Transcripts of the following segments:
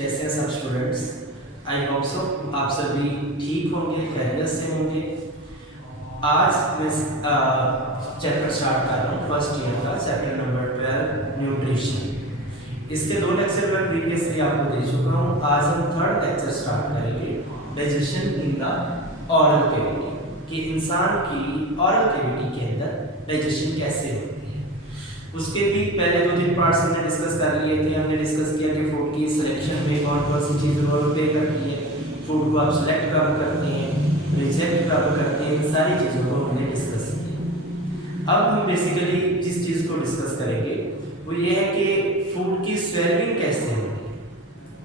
कैसे हैं सब स्टूडेंट्स। आई होप सो आप सभी ठीक होंगे, खैरियत से होंगे। आज मैं चैप्टर स्टार्ट कर रहा हूँ फर्स्ट ईयर का, चैप्टर नंबर 12 न्यूट्रिशन। इसके 2 लेक्चर मैं प्रीवियसली आपको दे चुका हूँ। आज हम थर्ड लेक्चर स्टार्ट करेंगे, digestion in the oral cavity, कि इंसान की ऑरल कैविटी के अंदर डाइजेशन कैसे होती है। उसके भी पहले 2-3 पार्ट्स हमने डिस्कस कर लिए थे। हमने डिस्कस किया कि फूड की सिलेक्शन में कौन कौन सी चीज़ रोल प्ले करती है, फूड को आप सिलेक्ट कब करते हैं, रिजेक्ट कब करते हैं, इन सारी चीज़ों को हमने डिस्कस किया। अब हम बेसिकली जिस चीज़ को डिस्कस करेंगे वो ये है कि फूड की स्वेलिंग कैसे होती है।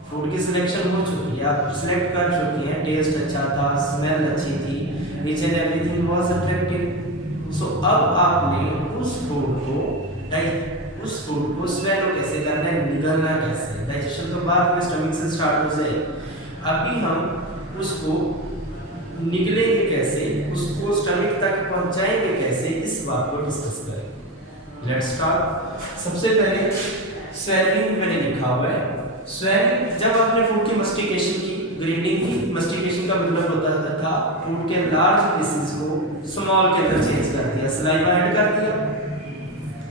फूड की सिलेक्शन हो चुकी है, आप सिलेक्ट कर चुकी हैं, टेस्ट अच्छा था, स्मेल अच्छी थी, each and everything was attractive. So अब आपने उस फूड को स्वेलो कैसे करना है, निगलना कैसे। डाइजेशन तो बाद में स्टमक से स्टार्ट हो जाए, अभी हम उसको निगलेंगे कैसे, उसको स्टमक तक पहुंचाएंगे कैसे, इस बात को डिस्कस करेंगे। Let's start. सबसे पहले स्वेलिंग मैंने लिखा हुआ है। स्वेलिंग, जब आपने फूड की मस्टिकेशन की, ग्राइंडिंग की, मस्टिकेशन का मतलब होता था फूड के लार्ज पीसेस को स्मॉल के अंदर चेंज कर दिया, सलाइवा ऐड कर दिया।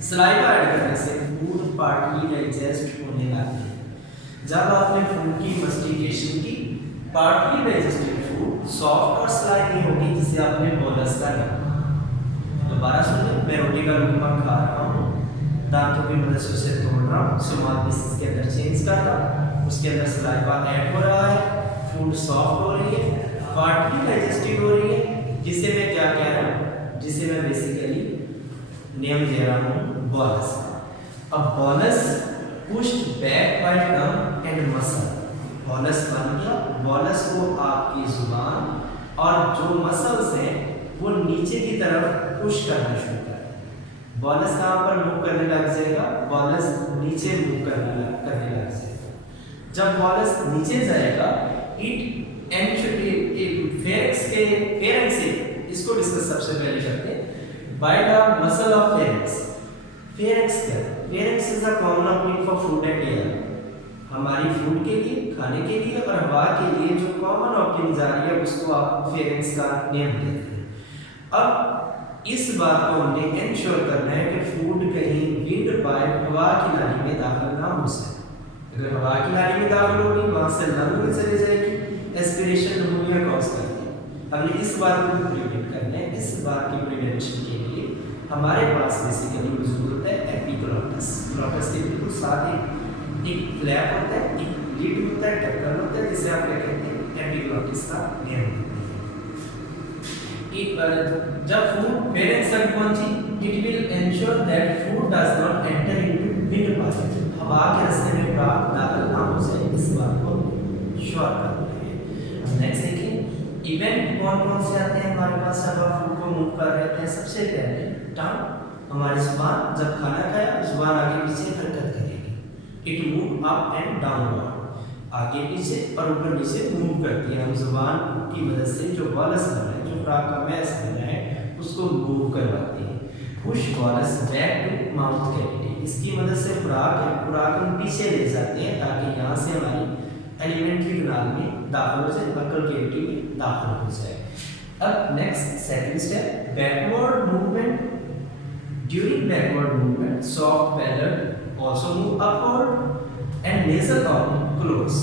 सलाइवा ऐड करने से फूड पार्टली डाइजेस्ट होने लगती है। जब आपने फूड की मस्टिकेशन की, पार्टली डाइजेस्टेड फूड सॉफ्ट और स्लाइमी होगी, जिसे आपने बोलस का नाम। दोबारा सुनिए, मैं रोटी का लुकमा खा रहा हूँ, दांतों की मदद से उसे तोड़ रहा हूँ, स्मॉल पीसेस के अंदर चेंज कर रहा हूँ, उसके अंदर सलाइवा ऐड हो रहा है, फूड सॉफ्ट हो रही है, पार्टली डाइजेस्टेड हो रही है, जिसे मैं क्या कह रहा हूँ, जिसे मैं बेसिकली नेम दे रहा हूँ bolus। अब bolus pushed back by tongue and muscle, bolus बन गया। bolus को आपकी जुबान और जो मसल्स हैं वो नीचे की तरफ पुश करना शुरू करें। bolus कहाँ पर मूव करने लग जाएगा, bolus नीचे मूव करने लग जाएगा। जब bolus नीचे जाएगा, फेरेंक्स से इसको डिस्कस सबसे पहले करते हैं। By the muscle of pharynx. Pharynx क्या है? Pharynx is a common opening for food and air. हमारी फूड के लिए, खाने के लिए और हवा के लिए जो कॉमन ओपनिंग जा रही है उसको आप फेरेंक्स का नेम देते हैं। अब इस बात को हमने इंश्योर करना है कि फूड कहीं विंड पाइप, हवा की नाली में दाखिल ना हो सके। अगर हवा की नाली में दाखिल होगी, वहां से लंग में चली जाएगी, एस्पिरेशन निमोनिया कॉज करती है। हमने इस बात को प्रिवेंट करना है। इस बात की प्रिवेंशन के लिए हमारे पास बेसिकली यूज होता है एपिग्लॉटिस। ग्लॉटिस के बिल्कुल साथ एक फ्लैप होता है, एक लिड होता है, ढक्कन होता है, जिसे आप क्या कहते हैं, एपिग्लॉटिस का नेम। जब फूड फेरेंक्स तक पहुंची, it will ensure that food does not enter into wind pipe, हवा के रास्ते में प्राप्त दाखिल ना हो जाए, इस बात को श्योर करना है। नेक्स्ट देखिए, इवेंट कौन कौन से आते हैं हमारे पास जब आप फूड को मूव कर रहे हैं। सबसे पहले टंग, हमारी जुबान जब खाना खाया, जुबान आगे पीछे हरकत करेगी। It move up and downward, आगे पीछे और ऊपर नीचे मूव करती है। हम जुबान की मदद से जो बॉलस बन रहा है, जो खुराक का मैस बन रहा है, उसको मूव करवाती है। Push bolus back to mouth cavity, इसकी मदद से खुराक हम पीछे ले जाते हैं ताकि यहाँ से हमारी एलिमेंट्री कनाल में दाखिल हो जाए, बक्कल कैविटी में दाखिल हो जाए। अब next second step, backward movement. During backward movement soft palate also move upward and nasal organ close.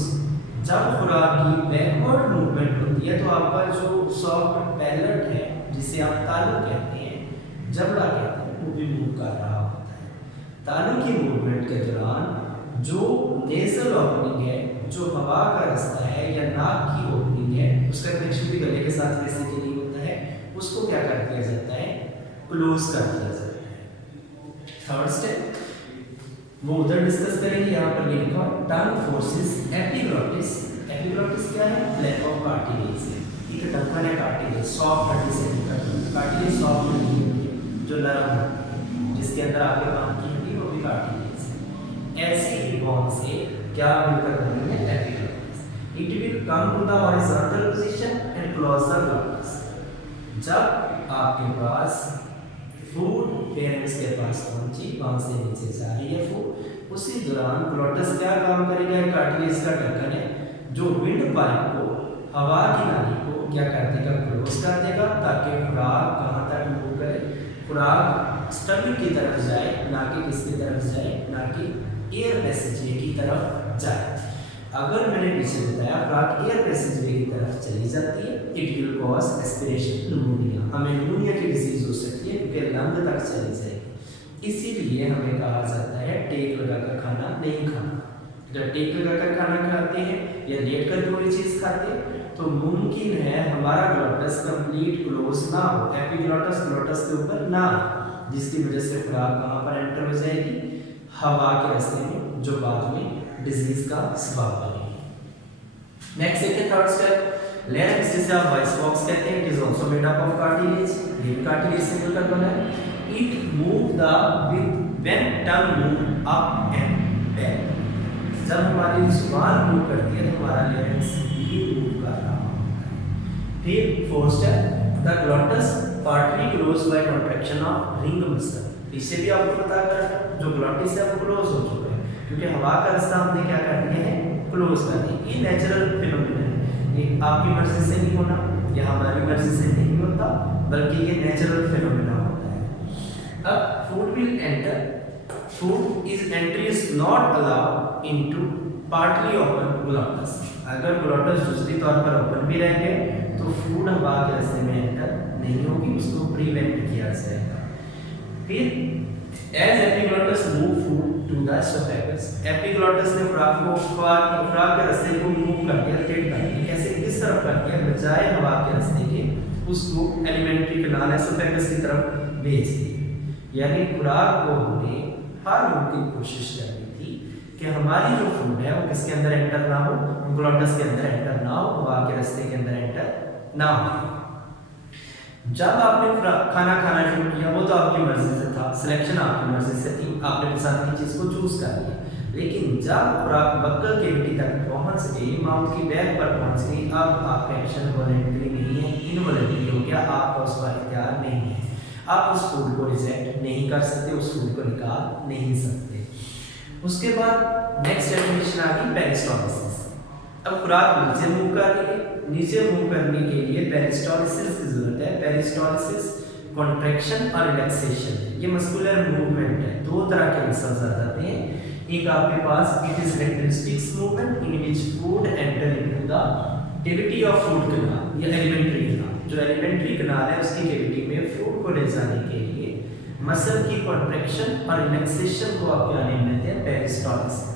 जब खुराक की बैकवर्ड मूवमेंट होती है तो आपका जो सॉफ्ट पैलेट है, जिसे आप तालू कहते हैं, जबड़ा कहते हैं, वो भी मूव कर रहा होता है। तालू की मूवमेंट के दौरान जो नेजल ओपनिंग है, जो हवा का रास्ता है या नाक की ओपनिंग है, उसका कनेक्शन भी गले के साथ बेसिकली होता है, उसको क्या कर दिया जाता है, क्लोज कर दिया जाता है। थर्ड स्टेप वो उधर डिस्कस करेंगे, यहाँ पर लिखा है टंग फोर्सेस एपिग्लॉटिस। एपिग्लॉटिस क्या है, फ्लैप ऑफ कार्टिलेज है, एक ढक्कन है कार्टिलेज, सॉफ्ट हड्डी से निकलती। कार्टिलेज सॉफ्ट हड्डी होती है जो नरम होती है, जिसके अंदर आपके कान की हड्डी, वो भी कार्टिलेज है। ऐसे ही बॉन से क्या मिलकर बनेंगे, epiglottis. It will come to the horizontal position and close the glottis. जब आपके पास फूड फेरेंक्स के पास पहुंची, वहां से नीचे जा रही है फूड, उसी दौरान ग्लॉटिस क्या काम करेगा, कार्टिलेज का ढक्कन है, जो विंड पाइप को, हवा की नाली को क्या कर देगा, क्लोज कर देगा, ताकि खुराक कहाँ तक मूव करे, खुराक स्टमक की तरफ जाए, ना कि किसकी तरफ जाए, ना कि एयर पैसेजवे की तरफ जाए। अगर मैंने पीछे बताया खुराक एयर पैसेजवे की तरफ चली जाती है, it will cause aspiration pneumonia, हमें निमोनिया की डिजीज हो सकती है क्योंकि लंग तक चली जाएगी। इसीलिए हमें कहा जाता है टेक लगाकर खाना नहीं खाना। जब टेक लगाकर खाना खाते हैं या लेट कर कोई चीज खाते हैं तो मुमकिन है हमारा ग्लॉटस कंप्लीट क्लोज ना हो, एपिग्लॉटस ग्लॉटस के ऊपर ना हो, जिसकी वजह से खुराक कहाँ पर एंटर हो जाएगी, हवा के रास्ते में, जो बाद में डिजीज का सबब बनेगी। नेक्स्ट है थर्ड स्टेप, लैरिंक्स जिसे आप वॉइस बॉक्स कहते हैं, it is also made up of cartilage, ये कार्टिलेज से मिलकर बना है। It move the with when tongue move up and back, जब हमारी जुबान मूव करती है तो हमारा लैरिंक्स भी मूव कर रहा होता है। फिर fourth step, the glottis partly close by contraction of ring muscle, इसे भी आपको पता करना, जो ग्लॉटिस है वो क्लोज हो चुका है क्योंकि हवा का रास्ता हमने क्या कर दिया है, क्लोज कर दिया। ये नेचुरल फिनोमेना है, ये आपकी मर्जी से नहीं होना, ये हमारी मर्जी से नहीं होता, बल्कि ये नेचुरल फिनोमेना होता है। अब food will enter, food is entry is not allowed into partly open glottis, अगर ग्लॉटस दूसरी तौर पर ओपन भी रह गए तो फूड हवा के रास्ते में एंटर नहीं होगी, उसको प्रिवेंट किया जाएगा। फिर as epiglottis move food to the esophagus, epiglottis ने खुराक के रास्ते को मूव कर दिया, रोटेट कर दिया, कैसे, किस तरफ कर दिया, बजाय हवा के रास्ते के उसको एलिमेंट्री कैनाल एसोफेगस की तरफ भेज दिया। यानी खुराक को हमने हर मुमकिन कोशिश करनी थी कि हमारी जो फूड है वो किसके अंदर एंटर ना हो, ग्लॉटस के अंदर एंटर ना हो, हवा के रास्ते के अंदर एंटर ना हो। जब आपने खाना खाना शुरू किया वो तो आपकी मर्जी से था, सिलेक्शन आपकी मर्जी से थी, आपने पसंद की चीज को चूज कर लिया, लेकिन जब खुराक बक्कल कैविटी तक पहुंच गई, माउथ की बैक पर पहुंच गई, अब आपका एक्शन वॉलंटरी नहीं है, इनवॉलंटरी हो गया, आपका उस पर इख्तियार नहीं है, आप उस फूड को रिजेक्ट नहीं कर सकते, उस फूड को निकाल नहीं सकते। उसके बाद नेक्स्ट डेफिनेशन आ गई पेरिस्टॉलिसिस। अब खुराक नीचे मूव कर रही है, नीचे मूव करने के लिए पेरिस्टॉलिसिस की जरूरत है। पेरिस्टॉलिसिस कॉन्ट्रैक्शन और रिलैक्सेशन, ये मस्कुलर मूवमेंट है, दो तरह के मसल्स आ जाते हैं। एक आपके पास it is characteristics movement in which food enter into the cavity of food canal या एलिमेंट्री कैनाल, जो एलिमेंट्री कैनाल है उसकी कैविटी में फूड को ले जाने के लिए मसल की कॉन्ट्रैक्शन और रिलैक्सेशन को आप क्या नाम देते हैं, पेरिस्टॉलिसिस।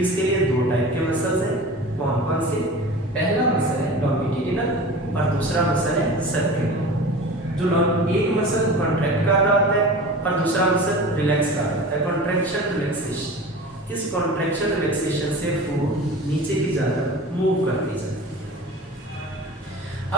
इसके लिए दो टाइप के मसल्स हैं, कौन कौन से, पहला मसल है लॉन्गिट्यूडिनल और दूसरा मसल है सर्कुलर। जो एक मसल कॉन्ट्रैक्ट कर रहा होता है और दूसरा मसल रिलैक्स कर रहा होता है, कॉन्ट्रैक्शन रिलैक्सेशन। इस कॉन्ट्रैक्शन रिलैक्सेशन से फूड नीचे की तरफ मूव करती जाती है।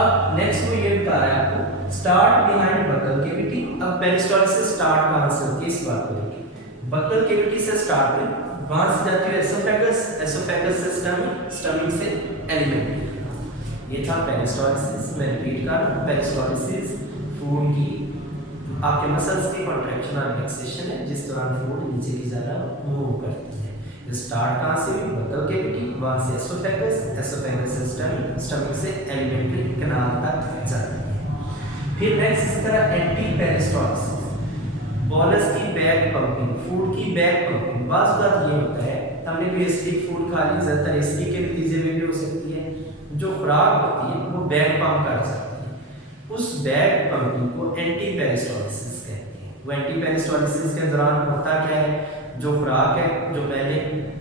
अब नेक्स्ट में ये बता रहा है आपको स्टार्ट बिहाइंड बक्कल कैविटी। अब पेरिस्टॉलिसिस स्टार्ट कहां से होती है इस बात को देखिए, बक्कल कैविटी से स्टार्ट हुई, वहां से जाती है एसोफेगस, एसोफेगस से स्टमक, स्टमक से एलिमेंट्री। ये था पेरिस्टॉलिसिस। मैं रिपीट कर रहा हूं, पेरिस्टॉलिसिस फूड की आपके मसल्स की कॉन्ट्रैक्शन और रिलैक्सेशन है, जिस दौरान फूड नीचे की तरफ मूव करती है। ये स्टार्ट कहां से हुई, बक्कल कैविटी, वहां से एसोफेगस, एसोफेगस से स्टमक, स्टमक से एलिमेंट्री कैनाल तक जाती है। फिर नेक्स्ट इस तरह एंटी पेरिस्टॉलिसिस, बोलस की बैक पंपिंग, फूड की बैक पंपिंग। बात ये होता है हमने कोई एसिडिक फूड खा ली, ज्यादातर एसिडिक के नतीजे में भी हो सकती है, जो खुराक होती है वो बैक पंप कर सकती है, उस बैक पंपिंग को एंटी पेरिस्टॉलिसिस कहते हैं। वो एंटी पेरिस्टॉलिसिस के दौरान होता क्या है, जो खुराक है जो पहले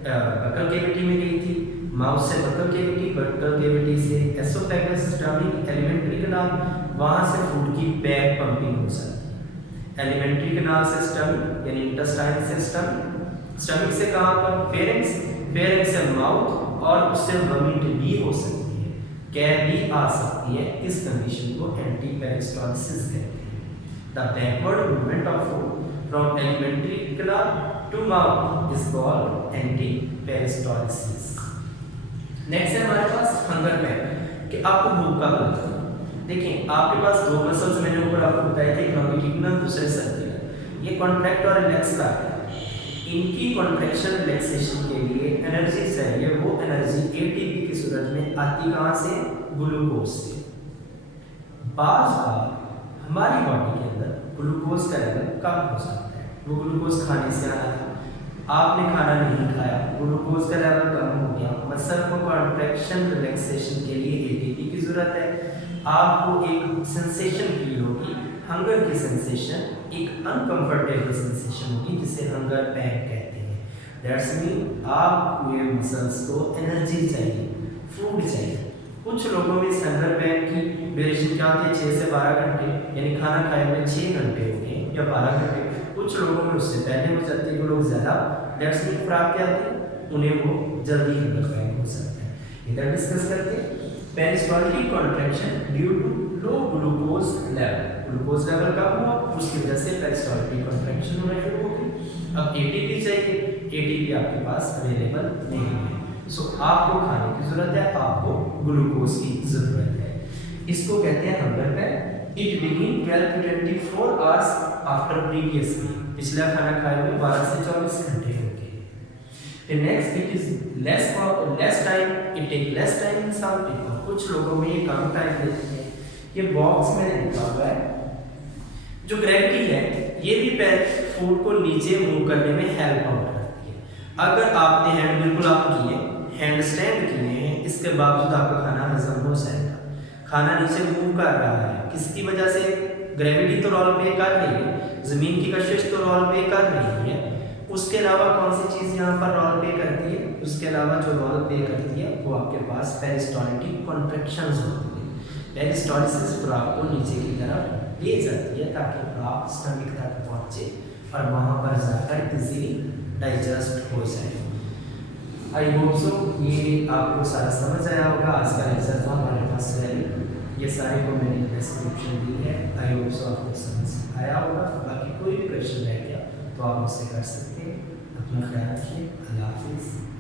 बक्कल कैविटी में गई थी, माउथ से बक्कल कैविटी, बक्कल कैविटी से एसोफेगस, स्टमक, एलिमेंट्री कैनाल, वहां से फूड की बैक पंपिंग हो सकती है। एलिमेंट्री कैनाल से स्टमक यानी इंटेस्टाइन से स्टमक, स्टमक से कहां पर, फेरिंक्स, फेरिंक्स से माउथ, और उससे वोमिट भी हो सकती है, कैर भी आ सकती है। इस कंडीशन को एंटी पेरिस्टॉलिसिस कहते हैं। The backward movement of food from alimentary canal to mouth is called anti peristalsis. Next है हमारे पास हंगर पैक, कि आपको भूख का लगता है। देखिए आपके पास दो मसल्स मैंने ऊपर आपको बताया थे, लॉन्गिट्यूडिनल, दूसरे सर्कुलर, ये कॉन्ट्रैक्ट और रिलैक्स करते हैं। इनकी कॉन्ट्रैक्शन रिलैक्सेशन के लिए एनर्जी चाहिए, वो एनर्जी एटीपी की सूरत आती कहाँ से? ग्लूकोज से। बाज का हमारी बॉडी के अंदर ग्लूकोज का लेवल कम हो जाता है। वो ग्लूकोज खाने से आया था, आपने खाना नहीं खाया, ग्लूकोज का लेवल कम हो गया। मसल को कॉन्ट्रैक्शन रिलैक्सेशन के लिए एटीपी की जरूरत है। आपको एक सेंसेशन फील होगी, हंगर की सेंसेशन, एक अनकंफर्टेबल सेंसेशन होगी जिसे हंगर पैन कहते हैं। दैट्स मीन आपको ये मसल्स को एनर्जी चाहिए, फूड चाहिए। कुछ लोगों में इस हंगर पैन की ड्यूरेशन क्या होती है? 6 से 12 घंटे, यानी खाना खाए हुए 6 घंटे हो गए या 12 घंटे। कुछ लोगों में उससे पहले हो जाती है, जो लोग ज़्यादा दैट्स मीन खुराक क्या होती है उन्हें वो जल्दी हंगर पैन हो सकता है। इधर डिस्कस करते हैं peristaltic contraction due to low glucose level. Glucose level कम हुआ, उसकी वजह से पेरिस्टाल्टिक कॉन्ट्रैक्शन होना शुरू हो गई। अब एटीपी चाहिए, एटीपी आपके पास अवेलेबल नहीं है, सो आपको खाने की जरूरत है, आपको ग्लूकोज की जरूरत है। इसको कहते हैं hunger pang. It begin 12 to 24 hours after previous meal. पिछला खाना खाए हुए 12 से 24 घंटे हो गए। Next it is less time, it take less time in some people. कुछ लोगों में ये कम टाइम लेते हैं। ये बॉक्स में लिखा हुआ है, जो ग्रेविटी है ये भी फूड को नीचे मूव करने में हेल्प आउट करती है। अगर आपने हैंड बिल्कुल आप किए, हैंड स्टैंड किए हैं, इसके बावजूद आपका खाना हजम हो जाएगा। खाना नीचे मूव कर रहा है, किसकी वजह से? ग्रेविटी तो रोल प्ले कर रही है, जमीन की कशिश तो रोल प्ले कर रही है। उसके अलावा कौन सी चीज़ यहाँ पर रोल प्ले करती है? उसके अलावा जो रोल प्ले करती है वो आपके पास पेरिस्टाल्टिक कॉन्ट्रैक्शंस होती है। पेरिस्टालिसिस खुराक को नीचे की तरफ ले जाती है ताकि खुराक स्टमक तक पहुँचे और वहाँ पर जाकर इजीली डाइजेस्ट हो जाए। आई होप सो ये आपको सारा समझ आया होगा। आज का लेक्चर था हमारे पास ये सारे को मैंने डिस्क्रिप्शन दी है। आई होप सो आपको समझ आया होगा। बाकी कोई भी क्वेश्चन रह गया तो आप मुझसे कर सकते हैं। अपना ख्याल रखिए। अल्लाह हाफिज़।